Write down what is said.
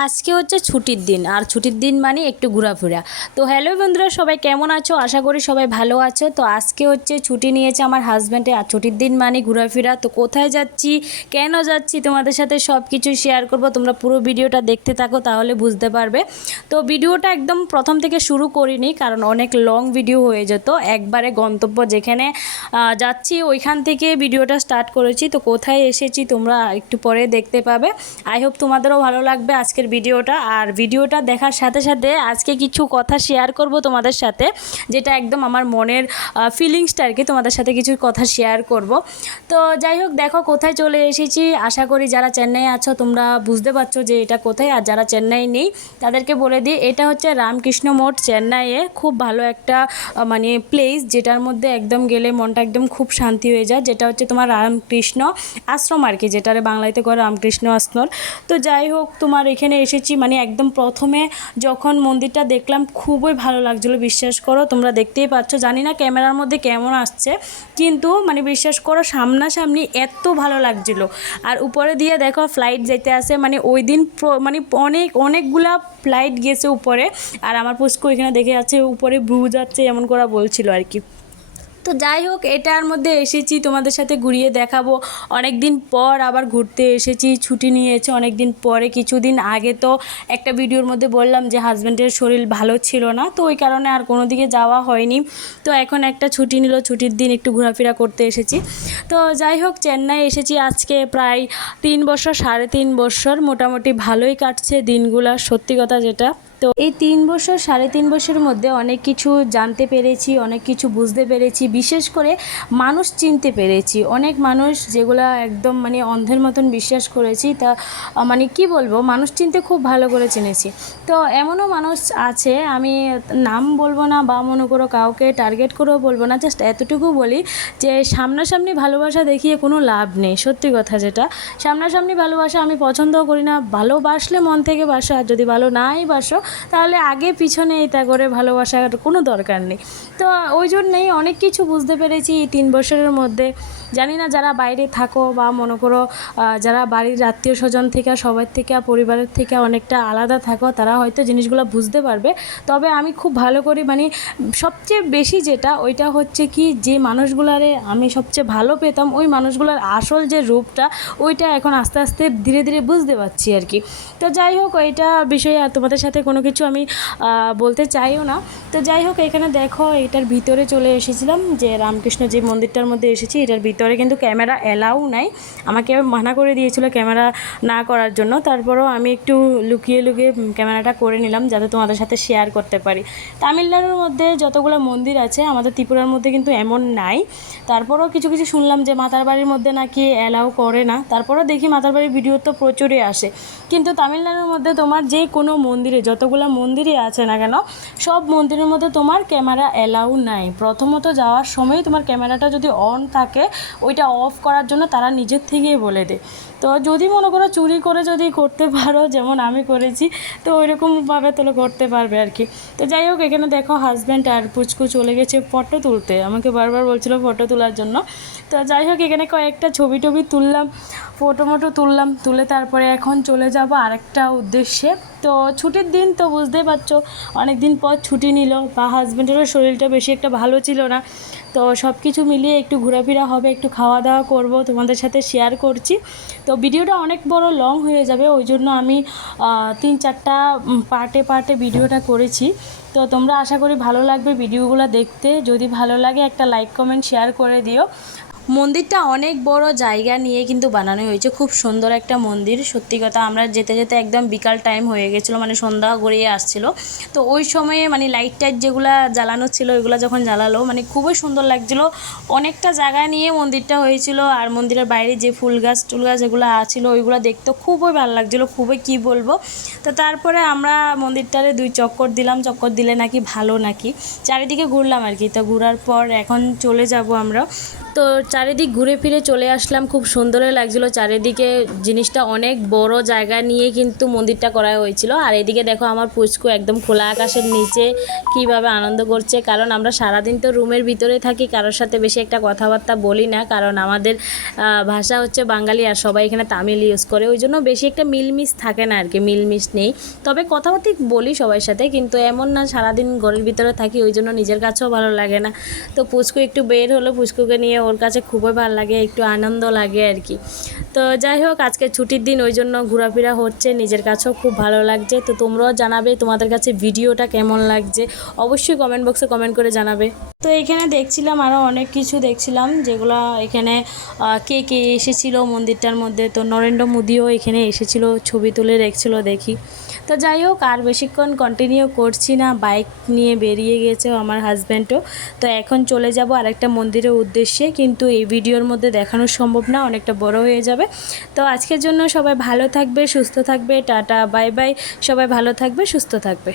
আজকে হচ্ছে ছুটির দিন, আর ছুটির দিন মানে একটু ঘোরাফেরা। তো হ্যালো বন্ধুরা, সবাই কেমন আছো? আশা করি সবাই ভালো আছো। তো আজকে হচ্ছে ছুটি নিয়েছে আমার হাজব্যান্ডে আর ছুটির দিন মানে ঘোরাফেরা। তো কোথায় যাচ্ছি, কেন যাচ্ছি, তোমাদের সাথে সব কিছু শেয়ার করব। তোমরা পুরো ভিডিওটা দেখতে থাকো, তাহলে বুঝতে পারবে। তো ভিডিওটা একদম প্রথম থেকে শুরু করিনি, কারণ অনেক লং ভিডিও হয়ে যেত। একবারে গন্তব্য যেখানে যাচ্ছি, ওইখান থেকে ভিডিওটা স্টার্ট করেছি। তো কোথায় এসেছি, তোমরা একটু পরে দেখতে পাবে। আই হোপ তোমাদেরও ভালো লাগবে। আজকের ভিডিওটা। আর ভিডিওটা দেখার সাথে সাথে আজকে কিছু কথা শেয়ার করব তোমাদের সাথে, যেটা একদম আমার মনের ফিলিংসটা আর কি তোমাদের সাথে কিছু কথা শেয়ার করব। তো যাই হোক, দেখো কোথায় চলে এসেছি। আশা করি যারা চেন্নাই আছো, তোমরা বুঝতে পারছ যে এটা কোথায়। আর যারা চেন্নাই নেই, তাদেরকে বলে দিই, এটা হচ্ছে রামকৃষ্ণ মোড় চেন্নাইয়ে। খুব ভালো একটা মানে প্লেস যেটার মধ্যে একদম গেলে মনটা একদম খুব শান্তি হয়ে যায়। যেটা হচ্ছে তোমার রামকৃষ্ণ আশ্রম আর কি যেটারে বাংলাতে করে রামকৃষ্ণ আশ্রম। তো যাই হোক, তোমার এখানে এসেছি মানে একদম প্রথমে যখন মন্দিরটা দেখলাম খুবই ভালো লাগছিল, বিশ্বাস করো তোমরা দেখতেই পাচ্ছ। জানি না ক্যামেরার মধ্যে কেমন আসছে, কিন্তু মানে বিশ্বাস করো সামনাসামনি এত ভালো লাগছিল। আর উপরে দিয়ে দেখো ফ্লাইট যেতে আসে মানে ওই দিন মানে অনেক, অনেকগুলা ফ্লাইট গেছে উপরে। আর আমার পুষ্কু এখানে দেখে যাচ্ছে, উপরে ব্রু যাচ্ছে, এমন করা বলছিল আর কি। তো যাই হোক, এটার মধ্যে এসেছি, তোমাদের সাথে ঘুরিয়ে দেখাবো। অনেক দিন পর আবার ঘুরতে এসেছি, ছুটি নিয়েছে অনেক দিন পরে। কিছুদিন আগে তো একটা ভিডিওর মধ্যে বললাম যে হাজব্যান্ডের শরীর ভালো ছিল না, তো ওই কারণে আর কোনো দিকে যাওয়া হয়নি। তো এখন একটা ছুটি নিল, ছুটির দিন একটু ঘোরাফেরা করতে এসেছি। তো যাই হোক, চেন্নাই এসেছি আজকে প্রায় তিন বছর, সাড়ে তিন বছর। মোটামুটি ভালোই কাটছে দিনগুলা, সত্যি কথা যেটা। তো এই তিন বছর, সাড়ে তিন বছরের মধ্যে অনেক কিছু জানতে পেরেছি, অনেক কিছু বুঝতে পেরেছি, বিশেষ করে মানুষ চিনতে পেরেছি। অনেক মানুষ যেগুলা একদম মানে অন্ধের মতন বিশ্বাস করেছি, তা মানে কি বলব, মানুষ চিনতে খুব ভালো করে চিনেছি। তো এমনও মানুষ আছে, আমি নাম বলব না বা মনে করো কাউকে টার্গেট করেও বলব না জাস্ট এতটুকু বলি যে সামনাসামনি ভালোবাসা দেখিয়ে কোনো লাভ নেই, সত্যি কথা যেটা। সামনাসামনি ভালোবাসা আমি পছন্দও করি না, ভালোবাসলে মন থেকে বাসা, আর যদি ভালো নাই বাসো তাহলে আগে পিছনে এটা করে ভালোবাসার কোনো দরকার নেই। তো ওই জন্যেই অনেক কিছু বুঝতে পেরেছি এই তিন বছরের মধ্যে। জানি না যারা বাইরে থাকো বা মনে করো যারা বাড়ির আত্মীয় স্বজন থেকে, সবার থেকে, পরিবারের থেকে অনেকটা আলাদা থাকো, তারা হয়তো জিনিসগুলো বুঝতে পারবে। তবে আমি খুব ভালো করি মানে সবচেয়ে বেশি যেটা, ওইটা হচ্ছে কি, যে মানুষগুলারে আমি সবচেয়ে ভালো পেতাম, ওই মানুষগুলোর আসল যে রূপটা, ওইটা এখন আস্তে আস্তে ধীরে ধীরে বুঝতে পারছি আর কি। তো যাই হোক ওইটা বিষয়ে তোমাদের সাথে কোনো কিছু আমি বলতে চাইও না। তো যাই হোক, এখানে দেখো, এটার ভিতরে চলে এসেছিলাম যে রামকৃষ্ণ যে মন্দিরটার মধ্যে এসেছি। এটার ভিতরে কিন্তু ক্যামেরা অ্যালাউ নাই। আমাকে মানা করে দিয়েছিল ক্যামেরা না করার জন্য। তারপরও আমি একটু লুকিয়ে লুকিয়ে ক্যামেরাটা করে নিলাম, যাতে তোমাদের সাথে শেয়ার করতে পারি। তামিলনাড়ুর মধ্যে যতগুলো মন্দির আছে, আমাদের ত্রিপুরার মধ্যে কিন্তু এমন নাই। তারপরও কিছু কিছু শুনলাম যে মাতার বাড়ির মধ্যে নাকি অ্যালাউ করে না। তারপরও দেখি মাতার বাড়ির ভিডিও তো প্রচুরই আসে। কিন্তু তামিলনাড়ুর মধ্যে তোমার যে কোনো মন্দিরে যতগুলো মন্দিরই আছে না কেন, সব মন্দিরের মধ্যে তোমার ক্যামেরা অ্যালাউ নাই। প্রথমত যাওয়ার সময় তোমার ক্যামেরাটা যদি অন থাকে, ওইটা অফ করার জন্য তারা নিজের থেকেই বলে দেয়। তো যদি মনে করো চুরি করে যদি করতে পারো, যেমন আমি করেছি, তো ওইরকমভাবে তাহলে করতে পারবে আর কি। তো যাই হোক, এখানে দেখো হাজব্যান্ড আর পুচকু চলে গেছে ফটো তুলতে। আমাকে বারবার বলছিল ফটো তোলার জন্য। তো যাই হোক, এখানে কয়েকটা ছবি টবি তুললাম ফটো মটো তুললাম, তুলে তারপরে এখন চলে যাব আরেকটা উদ্দেশ্যে। তো ছুটির দিন তো বুঝতেই পারছ অনেক দিন পর ছুটি নিল, বা হাজব্যান্ডেরও শরীরটা বেশি একটা ভালো ছিল না। তো সব কিছু মিলিয়ে একটু ঘোরাফেরা হবে, একটু খাওয়া দাওয়া করব, তোমাদের সাথে শেয়ার করছি। তো ভিডিওটা অনেক বড় লং হয়ে যাবে, ওই জন্য আমি তিন চারটা পার্টে পার্টে ভিডিওটা করেছি। তো তোমরা আশা করি ভালো লাগবে ভিডিওগুলো দেখতে। যদি ভালো লাগে একটা লাইক কমেন্ট শেয়ার করে দিও। মন্দিরটা অনেক বড় জায়গা নিয়ে কিন্তু বানানো হয়েছে। খুব সুন্দর একটা মন্দির। সত্যি কথা, আমরা যেতে যেতে একদম বিকাল টাইম হয়ে গেছিল মানে সন্ধ্যা গড়িয়ে আসছিল। তো ওই সময়ে মানে লাইট টাইট যেগুলা জ্বালানো ছিল, ওইগুলো যখন জ্বালালো মানে খুবই সুন্দর লাগছিল। অনেকটা জায়গা নিয়ে মন্দিরটা হয়েছিল, আর মন্দিরের বাইরে যে ফুল গাছ, টুল গাছ যেগুলো আছিল, ওইগুলো দেখতে খুবই ভালো লাগছিল, খুবই কি বলব। তো তারপরে আমরা মন্দিরটারে দুই চক্কর দিলাম, চক্কর দিলে নাকি ভালো নাকি। চারিদিকে ঘুরলাম আর কি। তো ঘোরার পর এখন চলে যাব আমরা। তো চারিদিক ঘুরে ফিরে চলে আসলাম, খুব সুন্দরই লাগছিল। চারিদিকে জিনিসটা অনেক বড় জায়গা নিয়ে কিন্তু মন্দিরটা করা হয়েছিল। আর এদিকে দেখো আমার পুচকু একদম খোলা আকাশের নিচে কীভাবে আনন্দ করছে। কারণ আমরা সারাদিন তো রুমের ভিতরে থাকি, কারোর সাথে বেশি একটা কথাবার্তা বলি না। কারণ আমাদের ভাষা হচ্ছে বাঙালি আর সবাই এখানে তামিল ইউজ করে। ওই জন্য বেশি একটা মিলমিশ থাকে না আর কি মিলমিশ নেই। তবে কথাবার্তা বলি সবার সাথে, কিন্তু এমন না সারাদিন ঘরের ভিতরে থাকি, ওই জন্য নিজের কাছেও ভালো লাগে না। তো পুচকু একটু বের হলো, পুচকুকে নিয়ে ওর কাছে খুবই ভালো লাগে, একটু আনন্দ লাগে আর কি। তো যাই হোক, আজকে ছুটির দিন, ওই জন্য ঘোরাফেরা হচ্ছে, নিজের কাছেও খুব ভালো লাগছে। তো তোমরাও জানাবে তোমাদের কাছে ভিডিওটা কেমন লাগছে। অবশ্যই কমেন্ট বক্সে কমেন্ট করে জানাবে। তো এখানে দেখছিলাম আরও অনেক কিছু দেখছিলাম, যেগুলো এখানে কে কে এসেছিল মন্দিরটার মধ্যে। তো নরেন্দ্র মোদিও এখানে এসেছিল, ছবি তুলে রেখেছিলো দেখি। তো যাই হোক, আর বেশিক্ষণ কন্টিনিউ করছি না। বাইক নিয়ে বেরিয়ে গেছে আমার হাজব্যান্ডও তো এখন চলে যাব আরেকটা মন্দিরের উদ্দেশ্যে। কিন্তু এই ভিডিওর মধ্যে দেখানো সম্ভব না, অনেকটা বড় হয়ে যাবে। তো আজকের জন্য সবাই ভালো থাকবে, সুস্থ থাকবে, টাটা, বাই বাই। সবাই ভালো থাকবে, সুস্থ থাকবে।